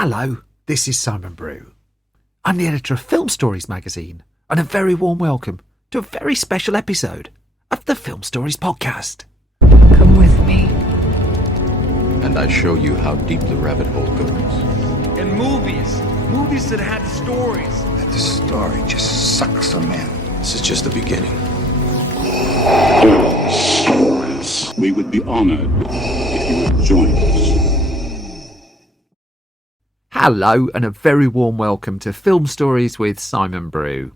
Hello, this is Simon Brew. I'm the editor of Film Stories magazine, and a very warm welcome to a very special episode of the Film Stories podcast. Come with me. And I show you how deep the rabbit hole goes. And movies that had stories. That the story just sucks them in. This is just the beginning. Stories. We would be honored if you would join us. Hello, and a very warm welcome to Film Stories with Simon Brew.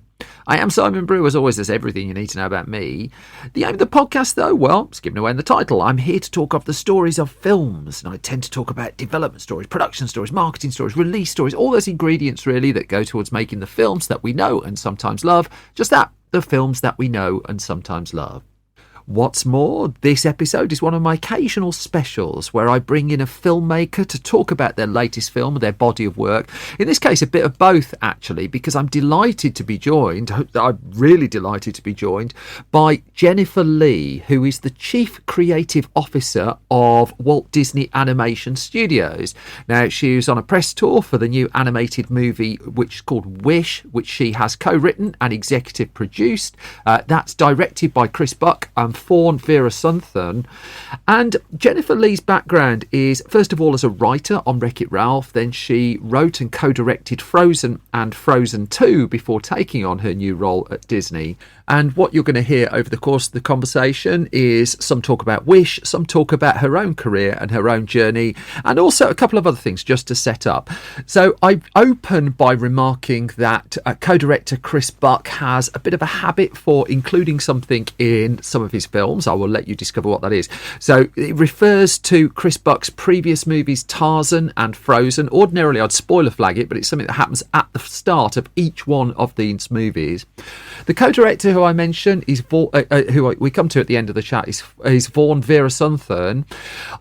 I am Simon Brew, as always. There's everything you need to know about me. The aim of the podcast, though, well, it's given away in the title. I'm here to talk of the stories of films, and I tend to talk about development stories, production stories, marketing stories, release stories, all those ingredients, really, that go towards making the films that we know and sometimes love. Just that, the films that we know and sometimes love. What's more, this episode is one of my occasional specials where I bring in a filmmaker to talk about their latest film or their body of work. In this case, a bit of both, actually, because I'm really delighted to be joined by Jennifer Lee, who is the Chief Creative Officer of Walt Disney Animation Studios. Now, she was on a press tour for the new animated movie, which is called Wish, which she has co-written and executive produced. That's directed by Chris Buck and Fawn Veerasunathan. And Jennifer Lee's background is, first of all, as a writer on Wreck-It Ralph. Then she wrote and co-directed Frozen and Frozen 2 before taking on her new role at Disney. And what you're going to hear over the course of the conversation is some talk about Wish, some talk about her own career and her own journey, and also a couple of other things just to set up. So I open by remarking that co-director Chris Buck has a bit of a habit for including something in some of his films. I will let you discover what that is. So it refers to Chris Buck's previous movies, Tarzan and Frozen. Ordinarily, I'd spoiler flag it, but it's something that happens at the start of each one of these movies. The co-director who I mentioned is we come to at the end of the chat is Fawn Veerasunathan.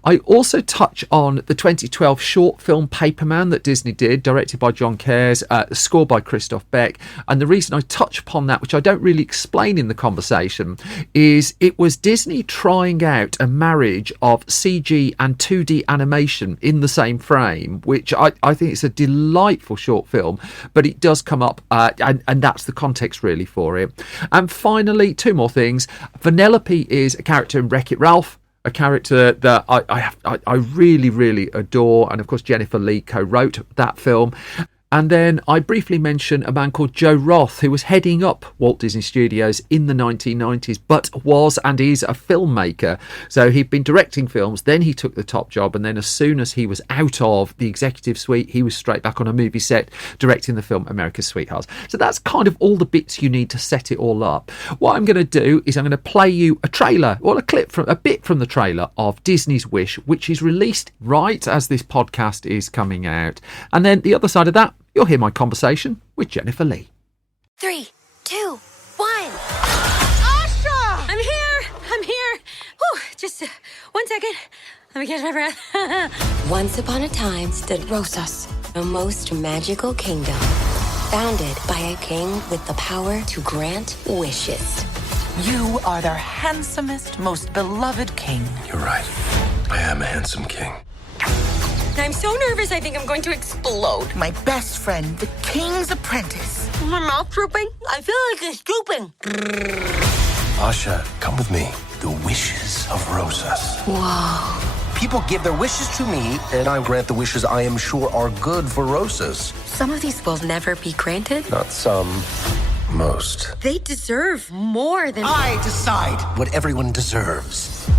I also touch on the 2012 short film Paperman that Disney did, directed by John Cares, scored by Christoph Beck. And the reason I touch upon that, which I don't really explain in the conversation, is it was Disney trying out a marriage of CG and 2D animation in the same frame, which I think is a delightful short film, but it does come up, and that's the context really for it. And finally, two more things. Vanellope is a character in Wreck-It Ralph, a character that I really, really adore, and of course Jennifer Lee co-wrote that film. And then I briefly mention a man called Joe Roth, who was heading up Walt Disney Studios in the 1990s, but was and is a filmmaker. So he'd been directing films, then he took the top job, and then as soon as he was out of the executive suite, he was straight back on a movie set directing the film America's Sweethearts. So that's kind of all the bits you need to set it all up. What I'm going to do is I'm going to play you a bit from the trailer of Disney's Wish, which is released right as this podcast is coming out. And then the other side of that, you'll hear my conversation with Jennifer Lee. 3, 2, 1. Asha! I'm here. Whew, just 1 second. Let me catch my breath. Once upon a time stood Rosas, the most magical kingdom, founded by a king with the power to grant wishes. You are their handsomest, most beloved king. You're right. I am a handsome king. I'm so nervous I think I'm going to explode. My best friend, the king's apprentice. My mouth drooping? I feel like it's drooping. Asha, come with me. The wishes of Rosas. Whoa. People give their wishes to me, and I grant the wishes I am sure are good for Rosas. Some of these will never be granted. Not some, most. They deserve more than... I decide. What everyone deserves.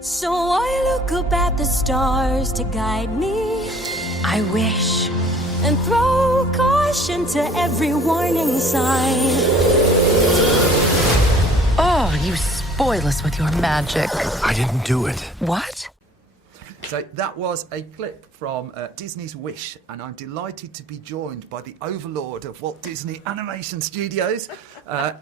So I look up at the stars to guide me. I wish. And throw caution to every warning sign. Oh, you spoil us with your magic. I didn't do it. What? So that was a clip from Disney's Wish, and I'm delighted to be joined by the overlord of Walt Disney Animation Studios.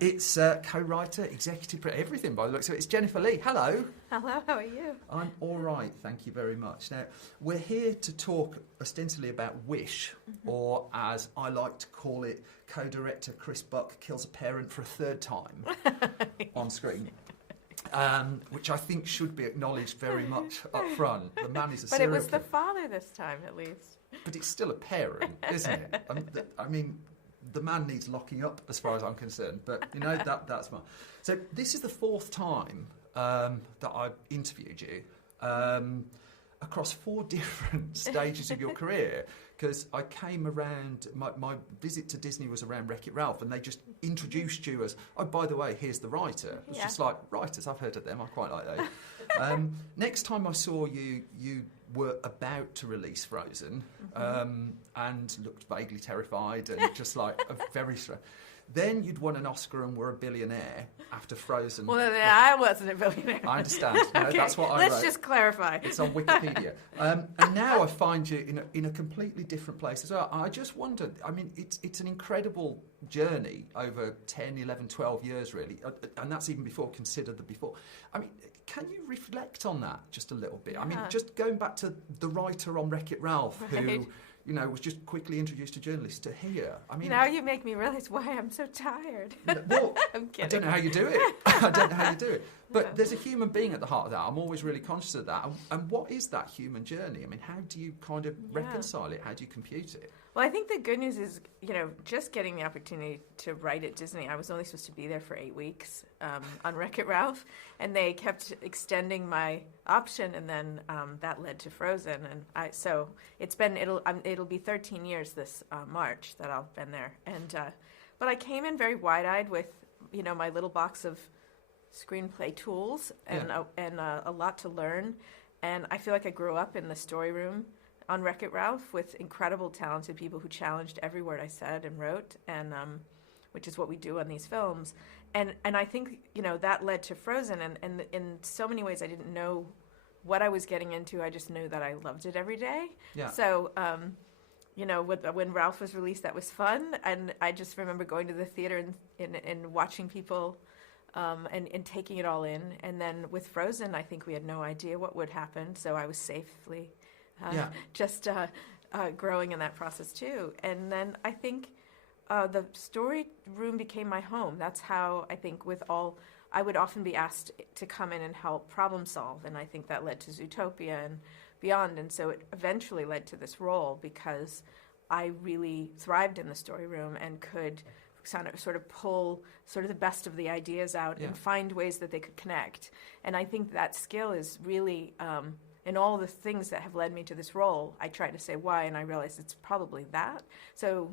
It's co-writer, executive, everything by the looks of it. It's Jennifer Lee. Hello. Hello, how are you? I'm all right, thank you very much. Now, we're here to talk ostensibly about Wish, or as I like to call it, co-director Chris Buck kills a parent for a third time on screen. which I think should be acknowledged very much up front. The man is a But it serial was the killer. father this time, at least. But it's still a parent, isn't it? I mean, the man needs locking up, as far as I'm concerned. But that's fine. So this is the fourth time that I've interviewed you. Across 4 different stages of your career, because I came around, my visit to Disney was around Wreck-It Ralph, and they just introduced you as, oh, by the way, here's the writer. It was just like, writers, I've heard of them, I quite like those. Next time I saw you, you were about to release Frozen, and looked vaguely terrified and just like a very strange. Then you'd won an Oscar and were a billionaire after Frozen. Well, I wasn't a billionaire. I understand. Okay. That's what I wrote. Let's just clarify. It's on Wikipedia. And now I find you in a completely different place as well. I just wondered, I mean, it's an incredible journey over 10, 11, 12 years, really. And that's even before, consider the before. I mean, can you reflect on that just a little bit? I mean, just going back to the writer on Wreck-It Ralph, who... was just quickly introduced to journalists to here. I mean, now you make me realize why I'm so tired. Well, I'm kidding. I don't know how you do it. I don't know how you do it. But there's a human being at the heart of that. I'm always really conscious of that. And what is that human journey? I mean, how do you kind of reconcile it? How do you compute it? Well, I think the good news is, just getting the opportunity to write at Disney. I was only supposed to be there for 8 weeks on Wreck-It Ralph, and they kept extending my option, and then that led to Frozen. And so it'll be 13 years this March that I've been there. And but I came in very wide-eyed with my little box of screenplay tools and a lot to learn. And I feel like I grew up in the story room on Wreck-It Ralph with incredible, talented people who challenged every word I said and wrote, and which is what we do on these films. And I think that led to Frozen. And in so many ways, I didn't know what I was getting into. I just knew that I loved it every day. Yeah. So when Ralph was released, that was fun. And I just remember going to the theater and watching people. And taking it all in. And then with Frozen, I think we had no idea what would happen. So I was safely just growing in that process too. And then I think the story room became my home. That's how I think I would often be asked to come in and help problem solve. And I think that led to Zootopia and beyond. And so it eventually led to this role because I really thrived in the story room and could sort of pull sort of the best of the ideas out and find ways that they could connect. And I think that skill is really, in all the things that have led me to this role, I try to say why, and I realize it's probably that. So,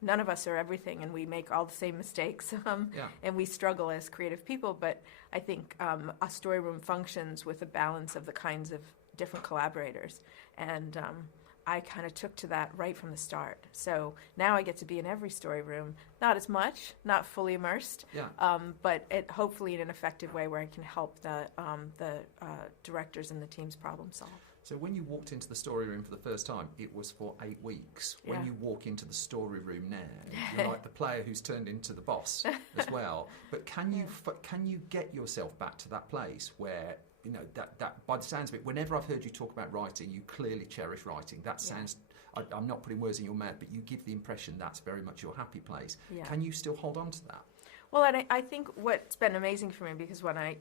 none of us are everything, and we make all the same mistakes, and we struggle as creative people. But I think a story room functions with a balance of the kinds of different collaborators. And I kind of took to that right from the start. So now I get to be in every story room, not as much, not fully immersed, but hopefully in an effective way where I can help the directors and the teams problem solve. So when you walked into the story room for the first time, it was for 8 weeks. When you walk into the story room now, you're like the player who's turned into the boss as well. But can you get yourself back to that place where that by the sounds of it, whenever I've heard you talk about writing, you clearly cherish writing. That sounds, I'm not putting words in your mouth, but you give the impression that's very much your happy place. Yeah. Can you still hold on to that? Well, and I think what's been amazing for me, because when I,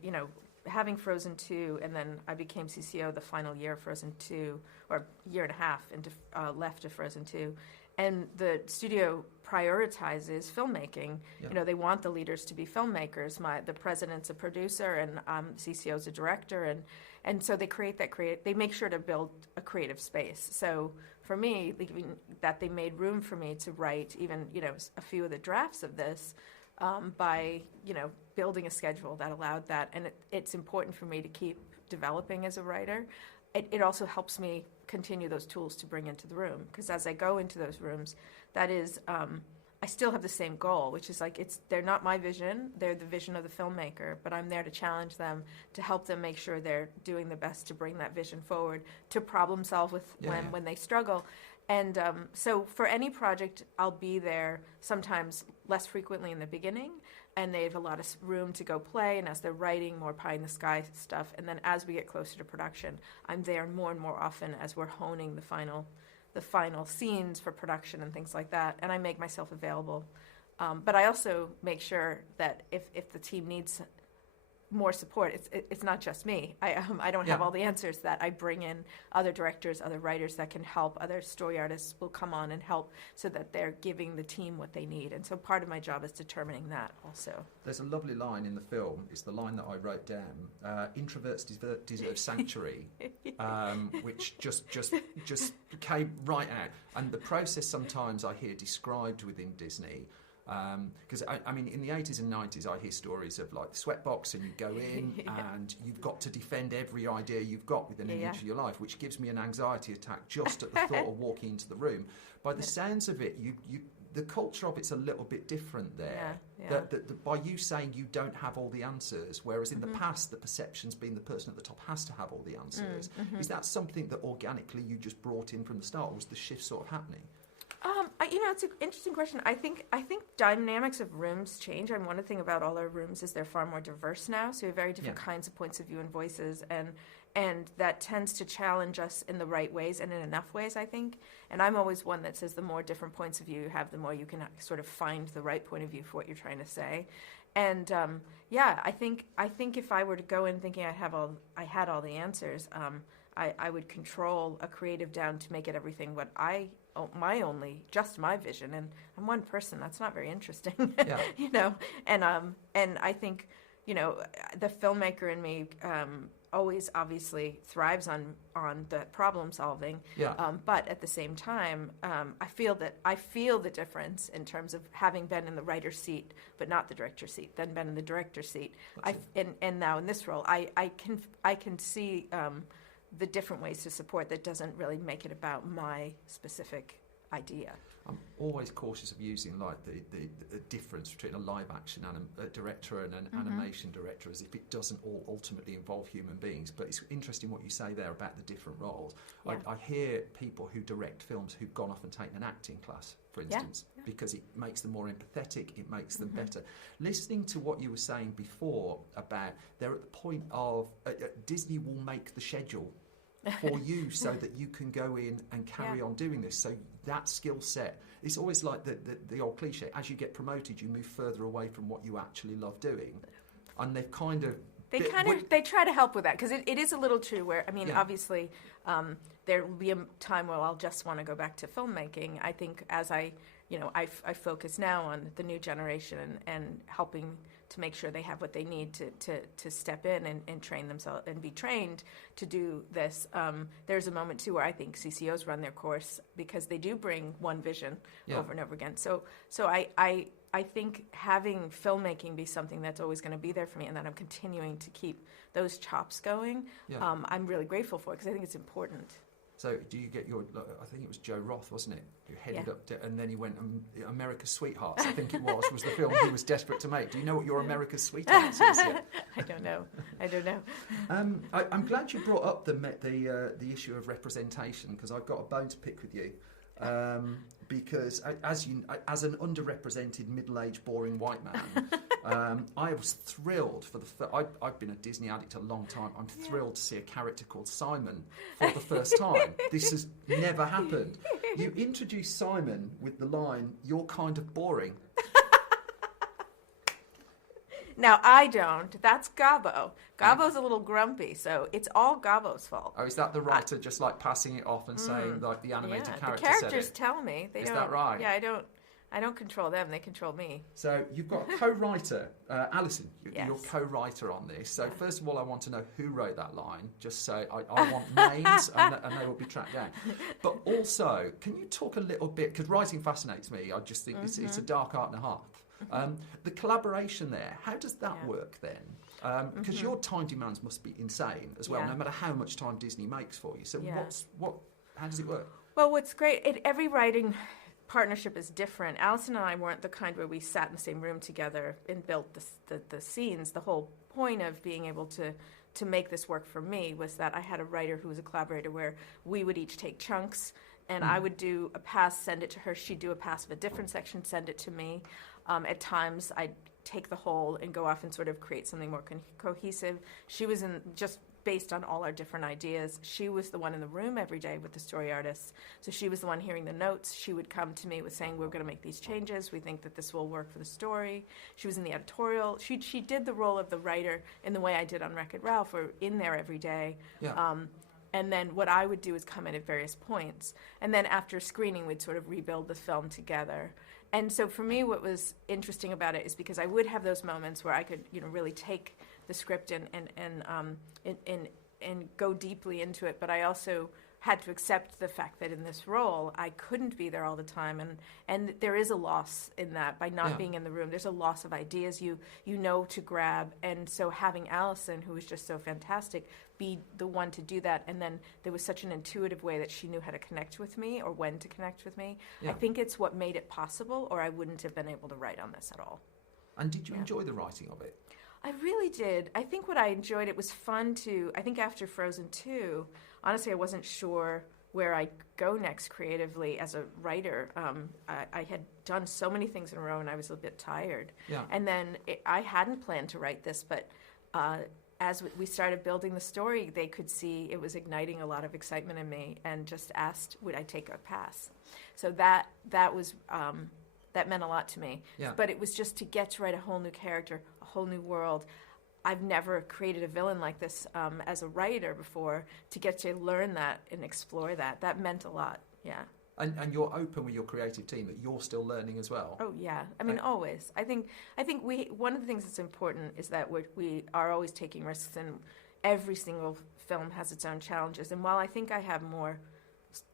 having Frozen 2, and then I became CCO the final year of Frozen 2, or year and a half into left of Frozen 2, and the studio prioritizes filmmaking. Yeah. They want the leaders to be filmmakers. The president's a producer, and CCO's a director, and so they they make sure to build a creative space. So for me, that they made room for me to write even a few of the drafts of this by building a schedule that allowed that, and it's important for me to keep developing as a writer. It also helps me continue those tools to bring into the room, because as I go into those rooms, that is, I still have the same goal, which is they're not my vision, they're the vision of the filmmaker, but I'm there to challenge them, to help them make sure they're doing the best to bring that vision forward, to problem solve when they struggle. And so for any project, I'll be there sometimes less frequently in the beginning, and they have a lot of room to go play, and as they're writing more pie-in-the-sky stuff, and then as we get closer to production, I'm there more and more often as we're honing the final scenes for production and things like that, and I make myself available. But I also make sure that if the team needs more support. It's not just me. I don't have all the answers. That I bring in other directors, other writers that can help. Other story artists will come on and help, so that they're giving the team what they need. And so part of my job is determining that also. There's a lovely line in the film. It's the line that I wrote down. Introverts deserve sanctuary, which just came right out. And the process sometimes I hear described within Disney. Because I mean, in the 80s and 90s, I hear stories of like the sweatbox, and you go in and you've got to defend every idea you've got within an inch of your life, which gives me an anxiety attack just at the thought of walking into the room. By the sounds of it, the culture of it's a little bit different there. That by you saying you don't have all the answers, whereas in the past the perception's been the person at the top has to have all the answers. Is that something that organically you just brought in from the start? Or was the shift sort of happening? It's an interesting question. I think dynamics of rooms change. And one thing about all our rooms is they're far more diverse now. So we have very different kinds of points of view and voices, and that tends to challenge us in the right ways and in enough ways, I think. And I'm always one that says the more different points of view you have, the more you can sort of find the right point of view for what you're trying to say. And I think if I were to go in thinking I had all the answers, I would control a creative down to make it everything what just my vision, and I'm one person. That's not very interesting, And I think, the filmmaker in me always obviously thrives on the problem solving. But at the same time, I feel the difference in terms of having been in the writer's seat, but not the director's seat, then been in the director's seat. And now in this role, I can see. The different ways to support that doesn't really make it about my specific idea. I'm always cautious of using like the difference between a live action director and an animation director, as if it doesn't all ultimately involve human beings. But it's interesting what you say there about the different roles. I hear people who direct films who've gone off and taken an acting class, for instance, because it makes them more empathetic, it makes them better. Listening to what you were saying before about they're at the point of Disney will make the schedule for you so that you can go in and carry on doing this. So that skill set, it's always like the old cliche, as you get promoted, you move further away from what you actually love doing. And they've kind of... They try to help with that, because it is a little true where, I mean, obviously there will be a time where I'll just want to go back to filmmaking. I think as I focus now on the new generation and helping to make sure they have what they need to step in and train themselves and be trained to do this. There's a moment too where I think CCOs run their course because they do bring one vision over and over again. So I think having filmmaking be something that's always going to be there for me, and that I'm continuing to keep those chops going, I'm really grateful for, because I think it's important. So do you get your, I think it was Joe Roth, wasn't it, who headed up, and then he went, America's Sweethearts, I think it was the film he was desperate to make. Do you know what your America's Sweethearts is yet? I don't know. I'm glad you brought up the issue of representation, because I've got a bone to pick with you. Because as an underrepresented, middle-aged, boring white man, I was thrilled I've been a Disney addict a long time. I'm thrilled to see a character called Simon for the first time. This has never happened. You introduce Simon with the line, "You're kind of boring." Now, I don't. That's Gabo. Gabo's a little grumpy, so it's all Gabo's fault. Oh, is that the writer just like passing it off and saying like the animated character the characters said it? Tell me. Is that right? Yeah, I don't control them. They control me. So you've got a co-writer, Alison. You're co-writer on this. So first of all, I want to know who wrote that line. Just say I want names, and they will be tracked down. But also, can you talk a little bit, because writing fascinates me. I just think it's a dark art and a half. The collaboration there, how does that work then? Because your time demands must be insane as well, no matter how much time Disney makes for you. So how does it work? Well, what's great, every writing partnership is different. Alison and I weren't the kind where we sat in the same room together and built the scenes. The whole point of being able to make this work for me was that I had a writer who was a collaborator where we would each take chunks, and I would do a pass, send it to her. She'd do a pass of a different section, send it to me. At times, I'd take the whole and go off and sort of create something more cohesive. She was based on all our different ideas. She was the one in the room every day with the story artists. So she was the one hearing the notes. She would come to me with saying, we're going to make these changes. We think that this will work for the story. She was in the editorial. She did the role of the writer in the way I did on Wreck-It Ralph, or in there every day. Yeah. And then what I would do is come in at various points. And then after screening, we'd sort of rebuild the film together. And so for me, what was interesting about it is because I would have those moments where I could, really take the script and go deeply into it. But I also had to accept the fact that in this role, I couldn't be there all the time. And there is a loss in that by not being in the room. There's a loss of ideas you know to grab. And so having Allison, who was just so fantastic, be the one to do that. And then there was such an intuitive way that she knew how to connect with me or when to connect with me. I think it's what made it possible, or I wouldn't have been able to write on this at all. And did you enjoy the writing of it? I really did. I think what I enjoyed, it was fun to, I think after Frozen 2, honestly, I wasn't sure where I'd go next creatively as a writer. I had done so many things in a row and I was a bit tired. Yeah. And then I hadn't planned to write this, but as we started building the story, they could see it was igniting a lot of excitement in me and just asked, would I take a pass? So that was... that meant a lot to me. Yeah. But it was just to get to write a whole new character, a whole new world. I've never created a villain like this as a writer before. To get to learn that and explore that meant a lot, yeah. And you're open with your creative team that you're still learning as well? Oh, yeah. I mean, always. I think one of the things that's important is that we are always taking risks, and every single film has its own challenges. And while I think I have more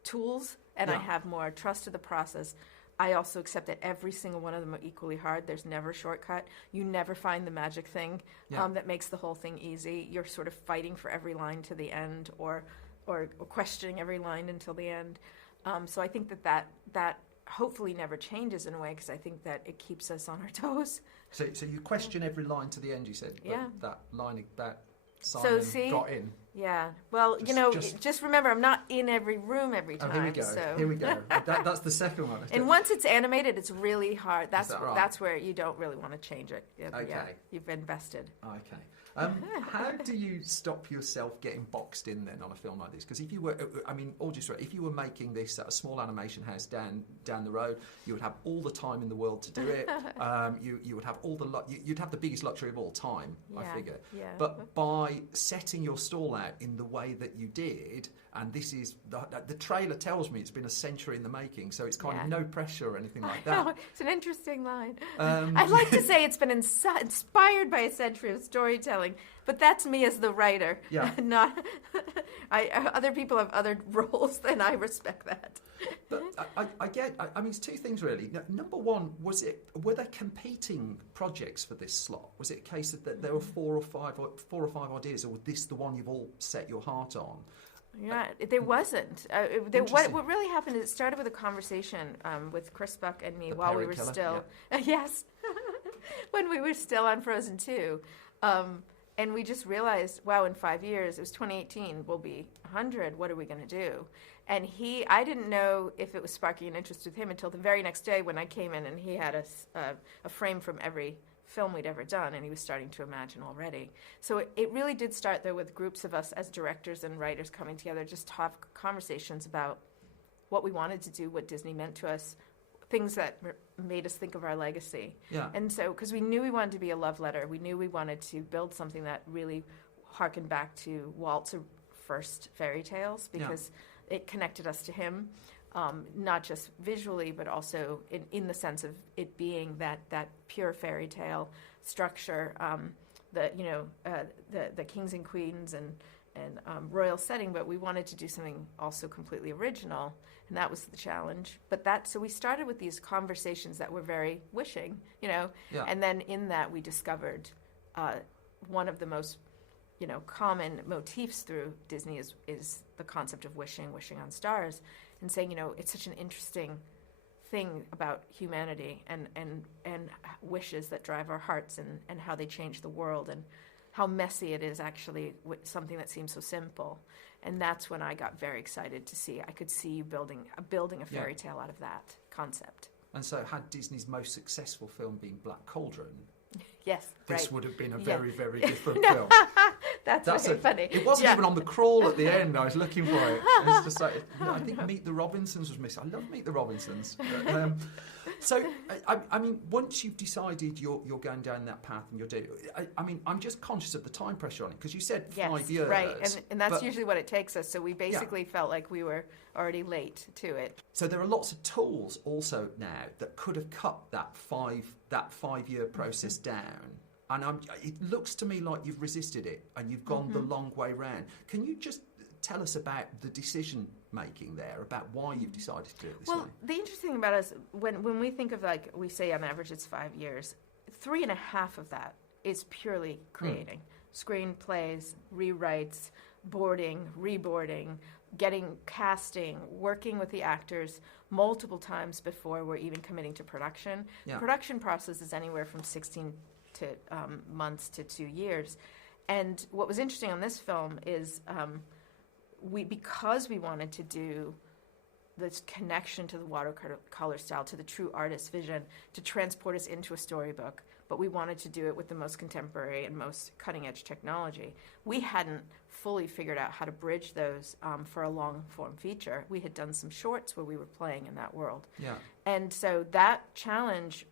tools and I have more trust of the process, I also accept that every single one of them are equally hard. There's never a shortcut. You never find the magic thing that makes the whole thing easy. You're sort of fighting for every line to the end, or questioning every line until the end. So I think that hopefully never changes in a way, because I think that it keeps us on our toes. So you question every line to the end, you said? But that line, that Simon got in. Yeah. Well, just remember, I'm not in every room every time. Oh, here we go. So. Here we go. That's the second one. And once it's animated, it's really hard. Is that right? That's where you don't really want to change it. Okay. Yeah, you've invested. Okay. How do you stop yourself getting boxed in then on a film like this? Because if you were, if you were making this at a small animation house down the road, you would have all the time in the world to do it. You would have you'd have the biggest luxury of all time, I figure. Yeah. But by setting your stall out in the way that you did, and this is the trailer tells me it's been a century in the making, so it's kind of no pressure or anything like that. No, it's an interesting line. I'd like to say it's been inspired by a century of storytelling, but that's me as the writer. Yeah. Not other people have other roles, and I respect that. But I mean, it's two things really. Number one, were there competing projects for this slot? Was it a case that there were four or five ideas, or was this the one you've all set your heart on? Yeah, there wasn't. What really happened is it started with a conversation with Chris Buck and me while we were still... Yes, when we were still on Frozen 2. And we just realized, wow, in 5 years, it was 2018, we'll be 100, what are we going to do? And I didn't know if it was sparking an interest with him until the very next day when I came in and he had a frame from every film we'd ever done, and he was starting to imagine already. So it really did start there with groups of us as directors and writers coming together, just to have conversations about what we wanted to do, what Disney meant to us, things that made us think of our legacy. Yeah. And so, because we knew we wanted to be a love letter, we knew we wanted to build something that really harkened back to Walt's first fairy tales, because it connected us to him. Not just visually, but also in the sense of it being that pure fairy tale structure, the kings and queens and royal setting. But we wanted to do something also completely original, and that was the challenge. So we started with these conversations that were very wishing, and then in that we discovered one of the most common motifs through Disney is the concept of wishing on stars, and saying, it's such an interesting thing about humanity and wishes that drive our hearts and how they change the world, and how messy it is actually with something that seems so simple. And that's when I got very excited to see, I could see you building a fairy tale out of that concept. And so had Disney's most successful film been Black Cauldron, yes, this right. would have been a very, very different film. That's very funny. It wasn't even on the crawl at the end. I was looking for it. It's just like, I think Meet the Robinsons was missing. I love Meet the Robinsons. So, I mean, once you've decided you're going down that path and you're doing, I mean, I'm just conscious of the time pressure on it because you said 5 years, right? And that's usually what it takes us. So we basically felt like we were already late to it. So there are lots of tools also now that could have cut that 5-year process down. And it looks to me like you've resisted it and you've gone the long way round. Can you just tell us about the decision making there, about why you've decided to do it this way? Well, the interesting thing about us, when we think of, like, we say on average it's 5 years, 3.5 of that is purely creating. Screenplays, rewrites, boarding, reboarding, getting casting, working with the actors multiple times before we're even committing to production. Yeah. The production process is anywhere from 16 to months to 2 years. And what was interesting on this film is because we wanted to do this connection to the watercolor style, to the true artist's vision, to transport us into a storybook, but we wanted to do it with the most contemporary and most cutting-edge technology. We hadn't fully figured out how to bridge those for a long-form feature. We had done some shorts where we were playing in that world. Yeah. And so that challenge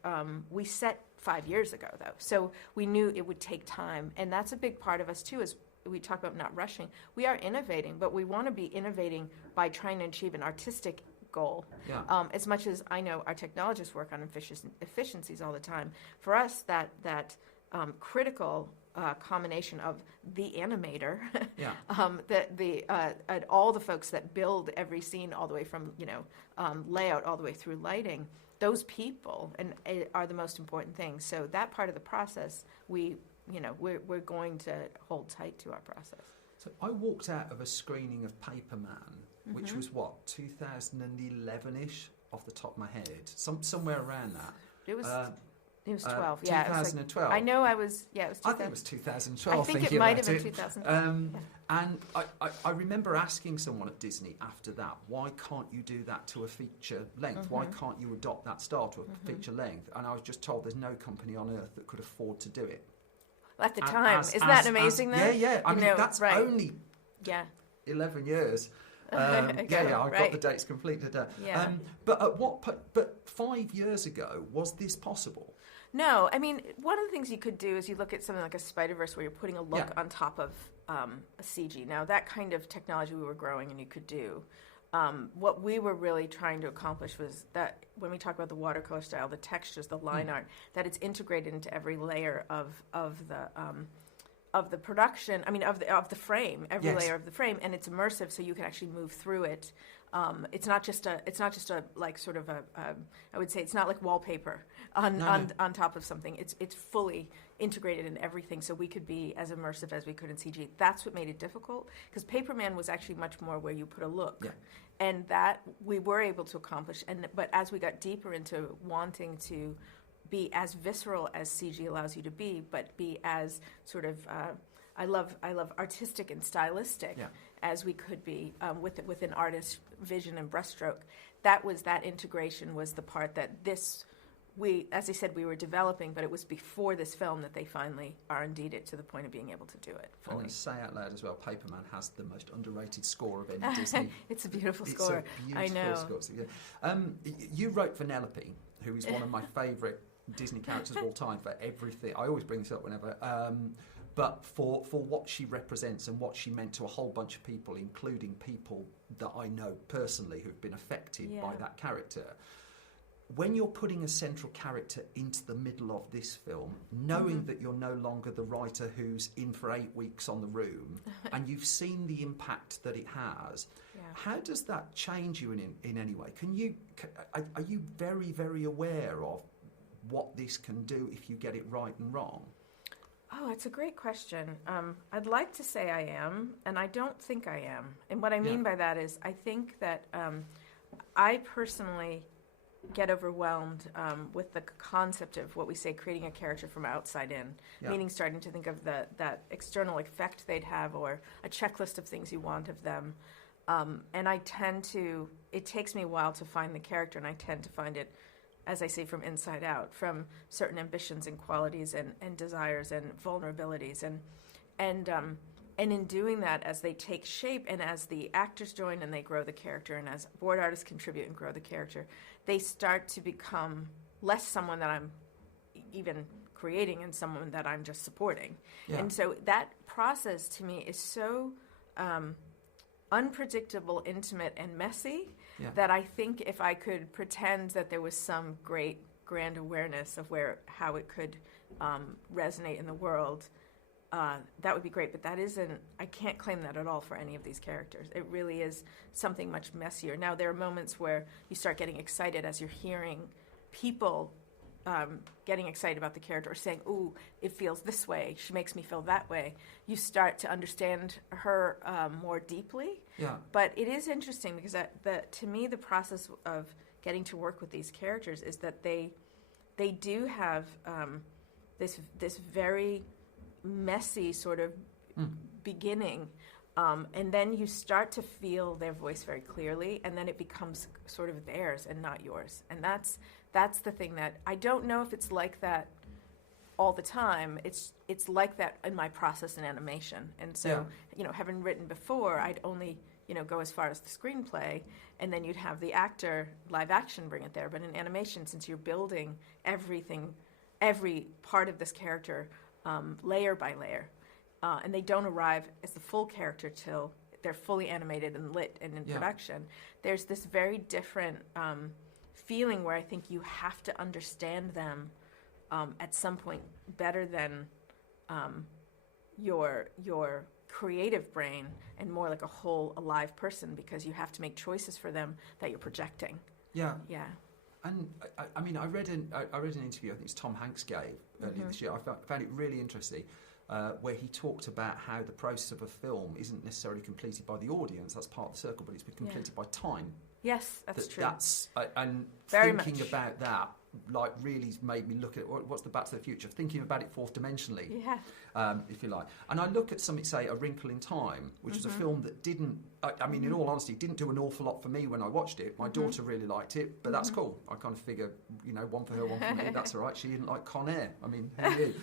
we set 5 years ago, though. So we knew it would take time. And that's a big part of us, too, is we talk about not rushing. We are innovating, but we want to be innovating by trying to achieve an artistic goal. Yeah. As much as I know our technologists work on efficiencies all the time, for us, that critical combination of the animator, Yeah. and all the folks that build every scene, all the way from layout all the way through lighting, those people are the most important thing. So that part of the process, we're going to hold tight to our process. So I walked out of a screening of Paperman, which was what, 2011-ish, off the top of my head, somewhere around that. It was 12. Yeah, 2012. I know I was. Yeah, it was. 2000. I think it was 2012. I think it might have been 2012. And I remember asking someone at Disney after that, why can't you do that to a feature length? Why can't you adopt that style to a feature length? And I was just told there's no company on earth that could afford to do it. At the time. Isn't that amazing, though? Yeah. I mean, that's right. only 11 years. I right. got the dates completed. Yeah. But 5 years ago, was this possible? No, I mean, one of the things you could do is you look at something like a Spider-Verse where you're putting a look on top of a CG. Now, that kind of technology we were growing and you could do. What we were really trying to accomplish was that when we talk about the watercolor style, the textures, the line art, that it's integrated into every layer of the production. I mean, of the frame, every layer of the frame, and it's immersive, so you can actually move through it. It's not just a like sort of a I would say it's not like wallpaper on top of something. It's fully integrated in everything, so we could be as immersive as we could in CG. That's what made it difficult, because Paperman was actually much more where you put a look, and that we were able to accomplish. But as we got deeper into wanting to be as visceral as CG allows you to be, but be as sort of I love artistic and stylistic as we could be with an artist's vision and brushstroke. That integration was the part that as I said, we were developing, but it was before this film that they finally R&D'd it to the point of being able to do it fully. I'm going to say out loud as well, Paperman has the most underrated score of any Disney. It's a beautiful score. It's a beautiful score. You wrote Vanellope, who is one of my favourite Disney characters of all time, for everything. I always bring this up whenever. But for what she represents and what she meant to a whole bunch of people, including people that I know personally who've been affected by that character. When you're putting a central character into the middle of this film, knowing that you're no longer the writer who's in for 8 weeks on the room, and you've seen the impact that it has, how does that change you in any way? Are you very, very aware of what this can do if you get it right and wrong? Oh, it's a great question. I'd like to say I am, and I don't think I am. And what I mean by that is I think that I personally get overwhelmed with the concept of what we say creating a character from outside in, meaning starting to think of that external effect they'd have, or a checklist of things you want of them. And it takes me a while to find the character, and I tend to find it, as I say, from inside out, from certain ambitions and qualities and desires and vulnerabilities. And And in doing that, as they take shape and as the actors join and they grow the character and as board artists contribute and grow the character, they start to become less someone that I'm even creating and someone that I'm just supporting. Yeah. And so that process to me is so unpredictable, intimate, and messy that I think if I could pretend that there was some great grand awareness of how it could resonate in the world, that would be great. But that isn't, I can't claim that at all for any of these characters. It really is something much messier. Now, there are moments where you start getting excited as you're hearing people getting excited about the character or saying, ooh, it feels this way, she makes me feel that way. You start to understand her more deeply. Yeah. But it is interesting because to me, the process of getting to work with these characters is that they do have this very messy sort of beginning, and then you start to feel their voice very clearly, and then it becomes sort of theirs and not yours. And that's the thing that I don't know if it's like that all the time. It's like that in my process in animation. And so, having written before, I'd only go as far as the screenplay, and then you'd have the actor live action bring it there. But in animation, since you're building everything, every part of this character layer by layer, and they don't arrive as the full character till they're fully animated and lit and in production, there's this very different feeling where I think you have to understand them at some point better than your creative brain and more like a whole alive person, because you have to make choices for them that you're projecting. Yeah. Yeah. And I mean, I read an interview I think it's Tom Hanks gave earlier this year. I found it really interesting, where he talked about how the process of a film isn't necessarily completed by the audience. That's part of the circle, but it's completed by time. Yes, that's true. And very thinking much about that, like, really made me look at what's the Back to the Future, thinking about it fourth dimensionally, if you like. And I look at something, say, A Wrinkle in Time, which was a film that didn't, I mean, in all honesty, didn't do an awful lot for me when I watched it. My daughter really liked it, but that's cool. I kind of figure, one for her, one for me, that's all right. She didn't like Con Air. I mean, who knew?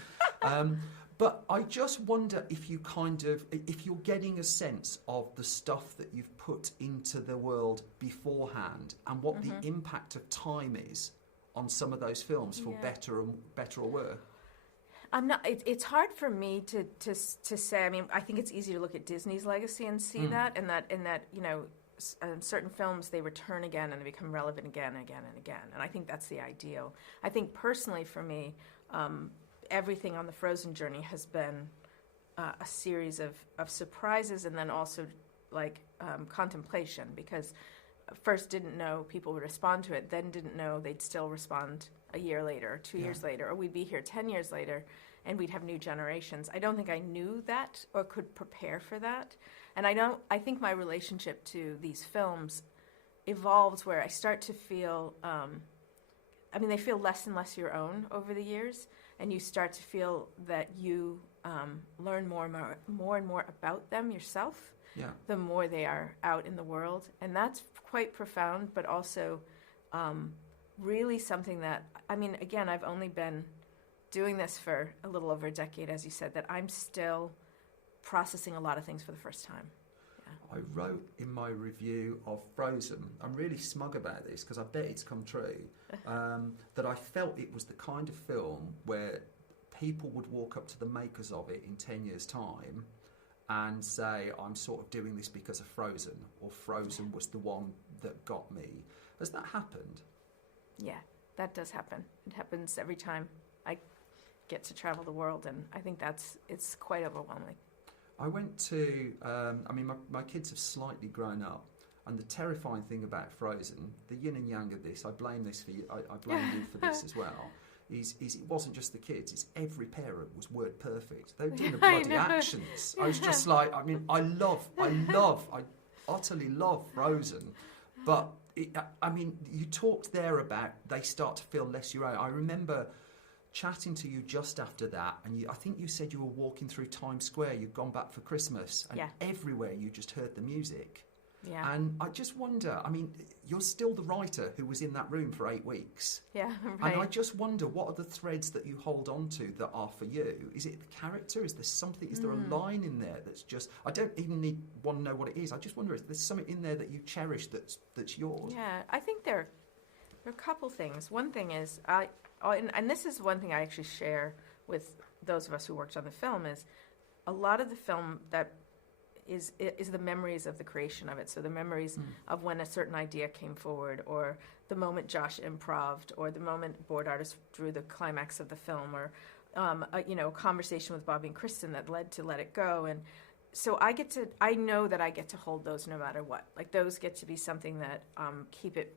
But I just wonder if if you're getting a sense of the stuff that you've put into the world beforehand and what the impact of time is on some of those films for better or worse. I'm not. It's hard for me to say. I mean, I think it's easy to look at Disney's legacy and see that, and that certain films, they return again and they become relevant again and again and again. And I think that's the ideal. I think personally for me, everything on the Frozen journey has been a series of surprises, and then also contemplation, because first didn't know people would respond to it, then didn't know they'd still respond a year later, 2 years later, or we'd be here 10 years later and we'd have new generations. I don't think I knew that or could prepare for that. And I think my relationship to these films evolves where I start to feel, they feel less and less your own over the years, and you start to feel that you learn more and more about them yourself. Yeah. The more they are out in the world. And that's quite profound, but also really something that, again, I've only been doing this for a little over a decade, as you said, that I'm still processing a lot of things for the first time. Yeah. I wrote in my review of Frozen, I'm really smug about this because I bet it's come true, that I felt it was the kind of film where people would walk up to the makers of it in 10 years' time and say, I'm sort of doing this because of Frozen, or Frozen was the one that got me. Has that happened? Yeah, that does happen. It happens every time I get to travel the world, and I think it's quite overwhelming. I went to, my kids have slightly grown up, and the terrifying thing about Frozen, the yin and yang of this, I blame this for you, I blame you for this as well, is it wasn't just the kids, it's every parent was word perfect. They were doing the bloody actions. I was just like, I utterly love Frozen, but you talked there about they start to feel less your own. I remember chatting to you just after that, and I think you said you were walking through Times Square, you'd gone back for Christmas, and everywhere you just heard the music. Yeah. And I just wonder, I mean, you're still the writer who was in that room for 8 weeks. Yeah, right. And I just wonder, what are the threads that you hold on to that are for you? Is it the character? Is there something, is there a line in there that's just, I don't even want to know what it is. I just wonder if there's something in there that you cherish that's yours. Yeah, I think there are a couple things. One thing is, and this is one thing I actually share with those of us who worked on the film, is a lot of the film that is the memories of the creation of it. So the memories of when a certain idea came forward, or the moment Josh improved, or the moment board artists drew the climax of the film, or a conversation with Bobby and Kristen that led to Let It Go. And so I know that I get to hold those no matter what. Like, those get to be something that keep it.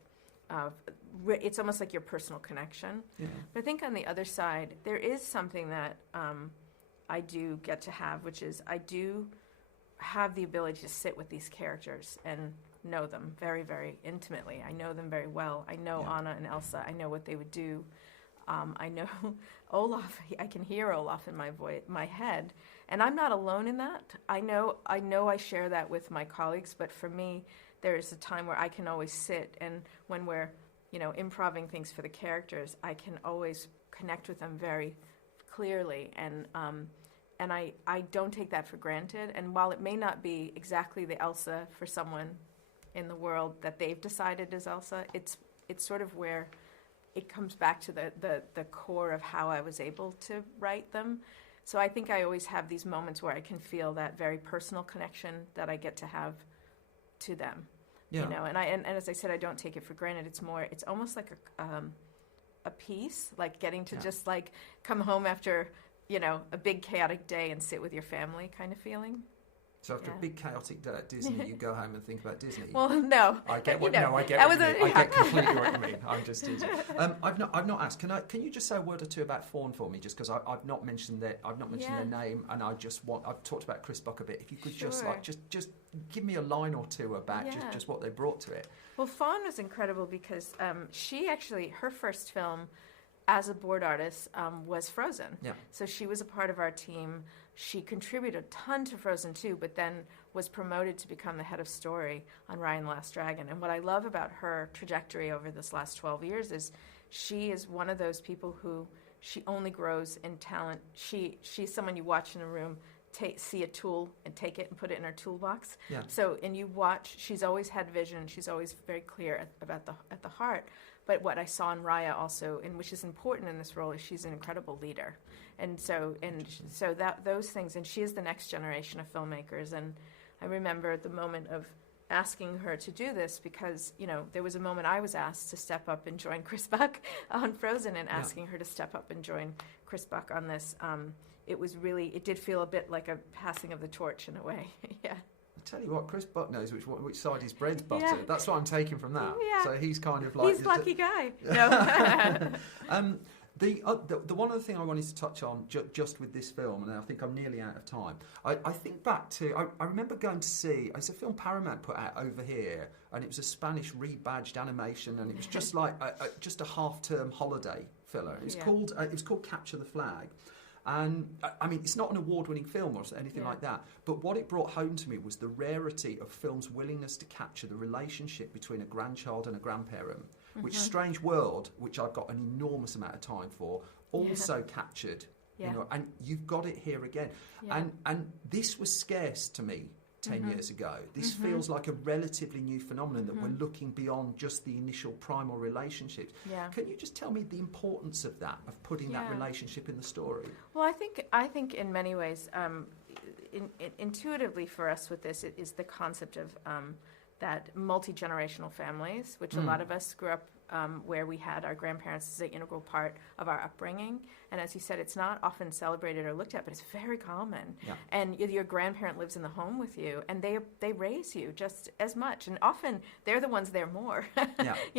It's almost like your personal connection. Yeah. But I think on the other side, there is something that I do get to have, which is I do have the ability to sit with these characters and know them very, very intimately. I know them very well. I know Anna and Elsa. I know what they would do. I know Olaf. I can hear Olaf in my head, and I'm not alone in that. I know I share that with my colleagues, but for me, there is a time where I can always sit, and when we're, improving things for the characters, I can always connect with them very clearly, and I don't take that for granted. And while it may not be exactly the Elsa for someone in the world that they've decided is Elsa, it's sort of where it comes back to the core of how I was able to write them. So I think I always have these moments where I can feel that very personal connection that I get to have to them. Yeah. And as I said, I don't take it for granted. It's almost like a piece, like getting to just like come home after a big chaotic day and sit with your family kind of feeling. So after a big chaotic day at Disney, you go home and think about Disney. Well, no. I get what you mean. I get completely what you mean. I'm just teasing. I've not asked. Can you just say a word or two about Fawn for me? Just because I've not mentioned their name, and I've talked about Chris Buck a bit. If you could just give me a line or two about just what they brought to it. Well, Fawn was incredible because she actually, her first film as a board artist was Frozen. Yeah. So she was a part of our team. She contributed a ton to Frozen 2, but then was promoted to become the head of story on Raya and the Last Dragon. And what I love about her trajectory over this last 12 years is she is one of those people who she only grows in talent. She's someone you watch in a room, see a tool and take it and put it in her toolbox. Yeah. So, and you watch, she's always had vision. She's always very clear at the heart. But what I saw in Raya also, and which is important in this role, is she's an incredible leader. And so that those things, and she is the next generation of filmmakers. And I remember the moment of asking her to do this because, there was a moment I was asked to step up and join Chris Buck on Frozen, and asking her to step up and join Chris Buck on this. It did feel a bit like a passing of the torch in a way. Yeah. I tell you what, Chris Buck knows which side his bread's buttered. Yeah. That's what I'm taking from that. Yeah. So he's kind of like... He's a lucky guy. No. The one other thing I wanted to touch on just with this film, and I think I'm nearly out of time, I think back to... I remember going to see... It's a film Paramount put out over here, and it was a Spanish rebadged animation, and it was just like just a half-term holiday filler. It was called Capture the Flag. And I mean, it's not an award-winning film or anything like that, but what it brought home to me was the rarity of film's willingness to capture the relationship between a grandchild and a grandparent, which Strange World, which I've got an enormous amount of time for, also captured. And you've got it here again. And this was scarce to me 10 years ago. This feels like a relatively new phenomenon that we're looking beyond just the initial primal relationships. Yeah. Can you just tell me the importance of that, of putting that relationship in the story? Well, I think in many ways, intuitively for us with this, it is the concept of that multi-generational families, which a lot of us grew up where we had our grandparents as an integral part of our upbringing. And as you said, it's not often celebrated or looked at, but it's very common. Yeah. And your grandparent lives in the home with you, and they raise you just as much. And often they're the ones there more,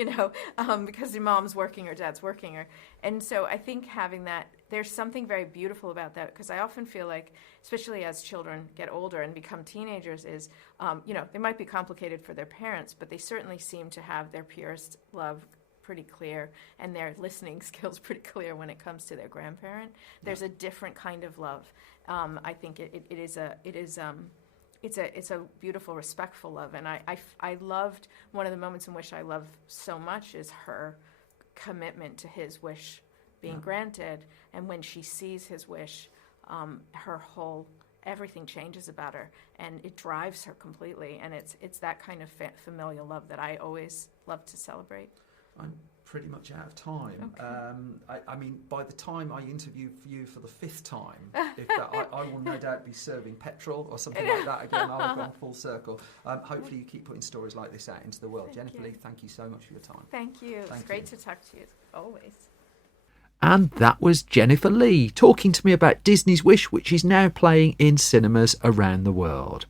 because your mom's working or dad's working. And so I think having that, there's something very beautiful about that, because I often feel like, especially as children get older and become teenagers, is, they might be complicated for their parents, but they certainly seem to have their purest love pretty clear and their listening skills pretty clear when it comes to their grandparent. There's a different kind of love. I think it is it's a beautiful, respectful love. And I loved, one of the moments in which I love so much is her commitment to his wish being granted. And when she sees his wish, her whole, everything changes about her, and it drives her completely. And it's that kind of familial love that I always love to celebrate. I'm pretty much out of time. Okay. I mean, by the time I interview you for the 5th time, I will no doubt be serving petrol or something like that again. I'll have gone full circle. Hopefully you keep putting stories like this out into the world. Jennifer Lee, thank you so much for your time. Thank you. It's great to talk to you, always. And that was Jennifer Lee talking to me about Disney's Wish, which is now playing in cinemas around the world.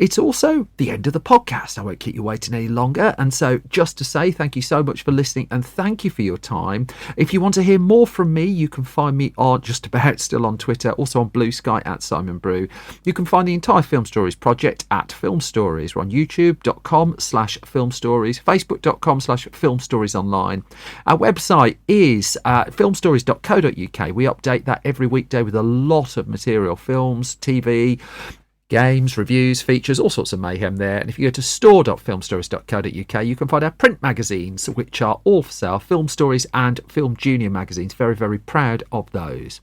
It's also the end of the podcast. I won't keep you waiting any longer. And so just to say thank you so much for listening and thank you for your time. If you want to hear more from me, you can find me on just about still on Twitter, also on Blue Sky at Simon Brew. You can find the entire Film Stories project at Film Stories. We're on youtube.com/Film Stories, facebook.com/Film Stories Online. Our website is filmstories.co.uk. We update that every weekday with a lot of material, films, TV, games, reviews, features, all sorts of mayhem there. And if you go to store.filmstories.co.uk, you can find our print magazines, which are all for sale, Film Stories and Film Junior magazines. Very, very proud of those.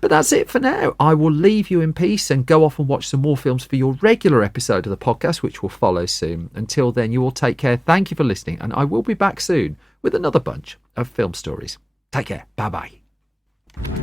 But that's it for now. I will leave you in peace and go off and watch some more films for your regular episode of the podcast, which will follow soon. Until then, you all take care. Thank you for listening, and I will be back soon with another bunch of film stories. Take care. Bye-bye.